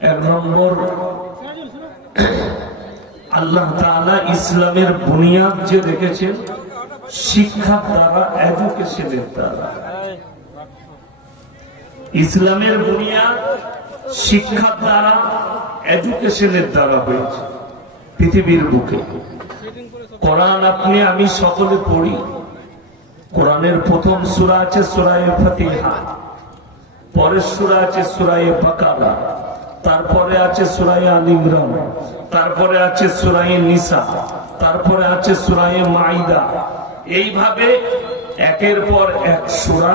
এক নম্বর, আল্লাহ ইসলামের বুনিয়াদ যে রেখেছেন শিক্ষার দ্বারা এডুকেশনের দ্বারা। ইসলামের বুনিয়াদ শিক্ষার দ্বারা এডুকেশনের দ্বারা হয়েছে, পৃথিবীর বুকে। কোরআন আপনি, আমি সকলে পড়ি। কোরআনের প্রথম সুরা আছে সূরায়ে ফাতিহা, পরের সূরা আছে সূরায়ে বাকারা। তারপরে আছে সূরায়ে আল ইমরান, তারপরে আছে সূরায়ে নিসা, তারপরে আছে সূরায়ে মাইদা। এইভাবে একের পর এক সূরা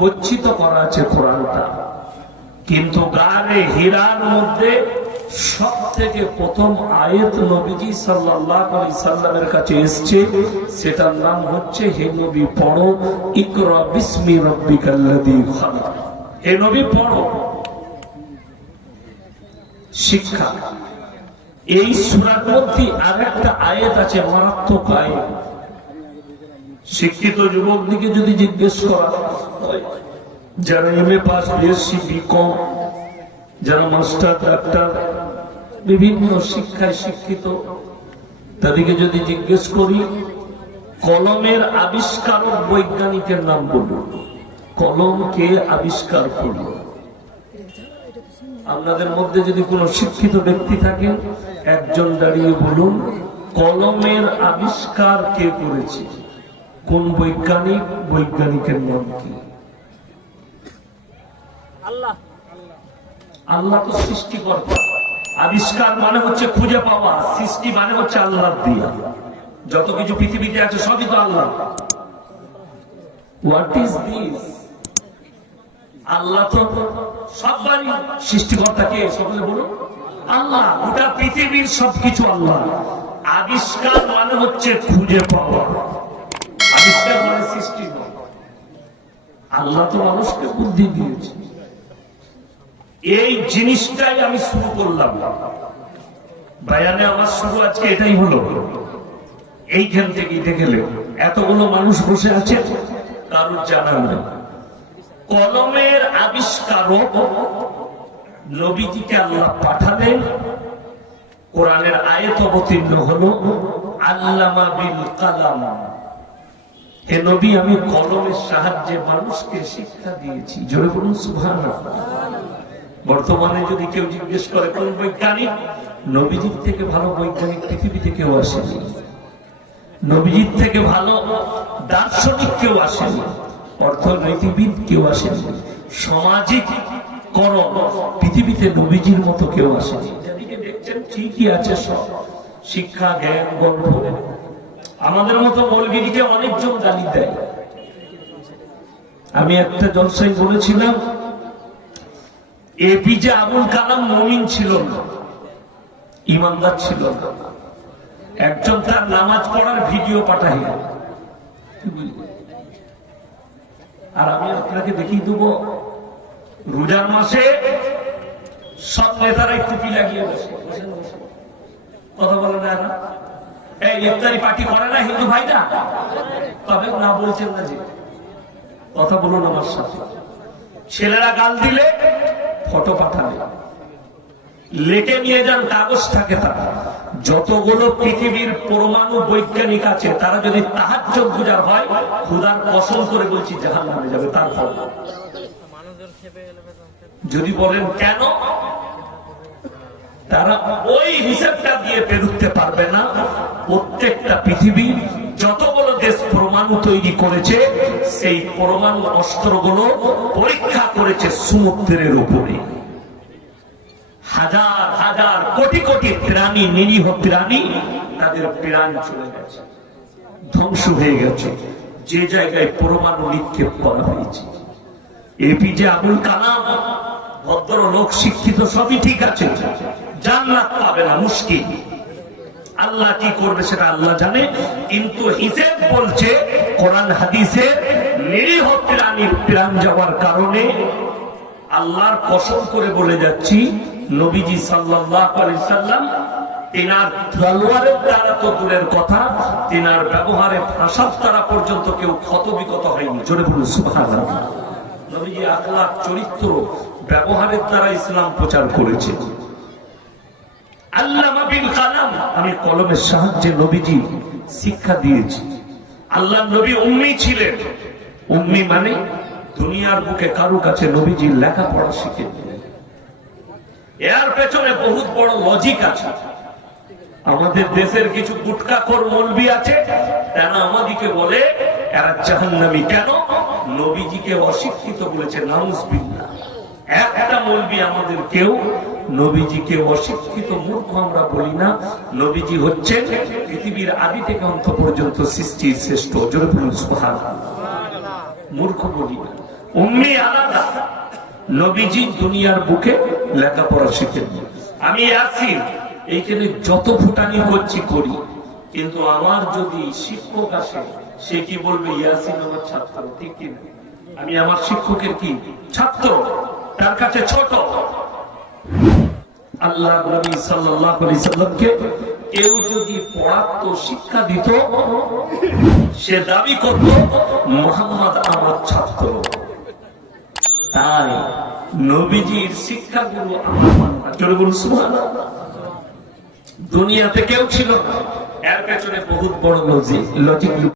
গচ্ছিত করা আছে কোরআনটা। কিন্তু গানে হীরার মধ্যে সব থেকে প্রথম আয়ত নবীজি সাল্লামের কাছে এসেছে, সেটার নাম হচ্ছে, হে নবী, পড়ো, ইকরা বিসমি রাব্বিকাল্লাযী খালাক। হে নবী, পড়ো। শিক্ষা। এই সূরার মধ্যে আরেকটা আয়াত আছে, মারাত্মক আয়াত। শিক্ষিত যুবক দিকে যদি জিজ্ঞেস করা যারা M A pass BSc BCom যারা মাস্টার ডাক্তার বিভিন্ন শিক্ষায় শিক্ষিত, তাদেরকে যদি জিজ্ঞেস করি, কলমের আবিষ্কারক বৈজ্ঞানিকের নাম বলুন। কলম কে আবিষ্কার করল? আপনাদের মধ্যে যদি কোনো শিক্ষিত ব্যক্তি থাকেন একজন দাঁড়িয়ে বলুন কলমের আবিষ্কার কে করেছে? কোন বৈজ্ঞানিক বৈজ্ঞানিকের নাম কি? আল্লাহ। তো সৃষ্টিকর্তা। আবিষ্কার মানে হচ্ছে খুঁজে পাওয়া সৃষ্টি মানে হচ্ছে আল্লাহ দিয়া। যত কিছু পৃথিবীতে আছে সবই তো আল্লাহ। হোয়াট ইজ দিস আল্লাহ তো সবারই সৃষ্টিকর্তা কে সকলে আল্লাহ, গোটা পৃথিবীর সবকিছু আল্লাহ। আবিষ্কার মানে হচ্ছে খুঁজে পাওয়া। আবিষ্কার মানে সৃষ্টি আল্লাহ তো মানুষকে বুদ্ধি দিয়েছে। এই জিনিসটাই আমি শুরু করলাম। বায়ানে আমার শুরু, আজকে এটাই হলো। এইখান থেকে দেখে এতগুলো মানুষ বসে আছে, কারোর জানা নেই। কলমের আবিষ্কারক নবীজিকে আল্লাহ পাঠালেন। কোরআনের আয়ত অবতীর্ণ হলো, আল্লামা বিল কালাম। হে নবী, আমি কলমের সাহায্যে মানুষকে শিক্ষা দিয়েছি। জোরে বলুন সুভান বর্তমানে যদি কেউ জিজ্ঞেস করে, কোন বৈজ্ঞানিক? নবীজির থেকে ভালো বৈজ্ঞানিক পৃথিবীতে কেউ আসেনি। নবীজির থেকে ভালো দার্শনিক কেউ আসেনি। অর্থনৈতিকবিদ কেউ আসেনি সামাজিক করণ পৃথিবীতে নবীজির মতো কেউ আসেনি। দেখছেন ঠিকই আছে সব, শিক্ষা, জ্ঞান, গল্প। আমাদের মতো মৌলগিরিকে অনেকজন গালি দেয়। আমি একটা জলসাই বলেছিলাম এপিজে আবুল কালাম মমিন ছিল না, ইমানদার ছিল না। একজন তার নামাজ পড়ার ভিডিও পাঠাই আর আমি আপনাকে দেখিয়ে দেব, রোজার মাসে সব নেতারাই টুপি লাগিয়ে বসে। কথা বলে না? এই ইফতারি পার্টি করে না হিন্দু ভাইরা? তবে না বলছেন না যে। কথা বলুন আমার সাথে। ছেলেরা গাল দিলে ফটো পাঠাবে। লেখে নিয়ে যান কাগজ থাকে তার। যতগুলো পৃথিবীর পরমাণু বৈজ্ঞানিক আছে, তারা যদি তাহার চোখ গুজার হয়, খুদার কসম করে বলছি জাহান নামে যাবে তারপর যদি বলেন কেন, তারা ওই হিসেবটা দিয়ে পেরুতে পারবে না। প্রত্যেকটা পৃথিবী, যতগুলো দেশ পরমাণু তৈরি করেছে, সেই পরমাণু অস্ত্রগুলো পরীক্ষা করেছে সমুদ্রের উপরে। হাজার হাজার, কোটি কোটি প্রাণী, নিরীহ প্রাণী তাদের প্রাণ চলে গেছে। ধ্বংস হয়ে গেছে। যে জায়গায় পরমাণু নিক্ষেপ করা হয়েছে। এপিজে আবুল কালাম ভদ্র লোক শিক্ষিত, সবই ঠিক আছে। জান্নাত পাবে না, মুশকিল। আল্লাহ কি করবে সেটা আল্লাহ জানে, কিন্তু হিসেব বলছে, কোরআন, হাদিসে নিরীহ প্রাণীর প্রাণ যাওয়ার কারণে আল্লাহর কসম করে বলে যাচ্ছি নবীজি সাল্লাম তিনার তলোয়ারের দ্বারা তো দূরের কথা, তিনার ব্যবহারে ভাষার দ্বারা পর্যন্ত কেউ ক্ষত বিকত হয়নি। জোরে চরিত্র, ব্যবহারের দ্বারা ইসলাম প্রচার করেছে। আমি কলমের সাহায্যে নবীজি শিক্ষা দিয়েছি। আল্লাহ নবী উম্মি ছিলেন। উম্মি মানে দুনিয়ার বুকে কারও কাছে নবীজি লেখাপড়া শিখে এর পেছনে বহুত বড় লজিক আছে। আমাদের দেশের কিছু গুটকাখোর মলবি আছে তারা আমাদিকে বলে, এরা জাহান্নামি কেন? নবীজিকে অশিক্ষিত বলেছে, নাউজ বিল্লাহ। একটা মলবি আমাদের কেউ, নবীজিকে অশিক্ষিত মূর্খ আমরা বলি না। নবীজি হচ্ছেন পৃথিবীর আদি থেকে অন্ত পর্যন্ত সৃষ্টির শ্রেষ্ঠ মূর্খ বলি না। উম্মি আলাদা। নবীজি দুনিয়ার বুকে লেখাপড়া শিখেন আমি আছি এইখানে যত ফুটানি করছি করি, কিন্তু আমার যদি শিক্ষক আসে, সে কি বলবে, ইয়াসিন আমার ছাত্র, ঠিক কি না? আমি আমার শিক্ষকের কি? ছাত্র, তার কাছে ছোট। আল্লাহ নবী সাল্লাল্লাহু আলাইহি সাল্লামকে কেউ যদি পড়াতো, শিক্ষা দিত, সে দাবি করত, মোহাম্মদ আমার ছাত্র। তাই নবীজির শিক্ষাগুলো দুনিয়াতে কেউ ছিল এর পেছনে বহুত বড় লজিক লজিক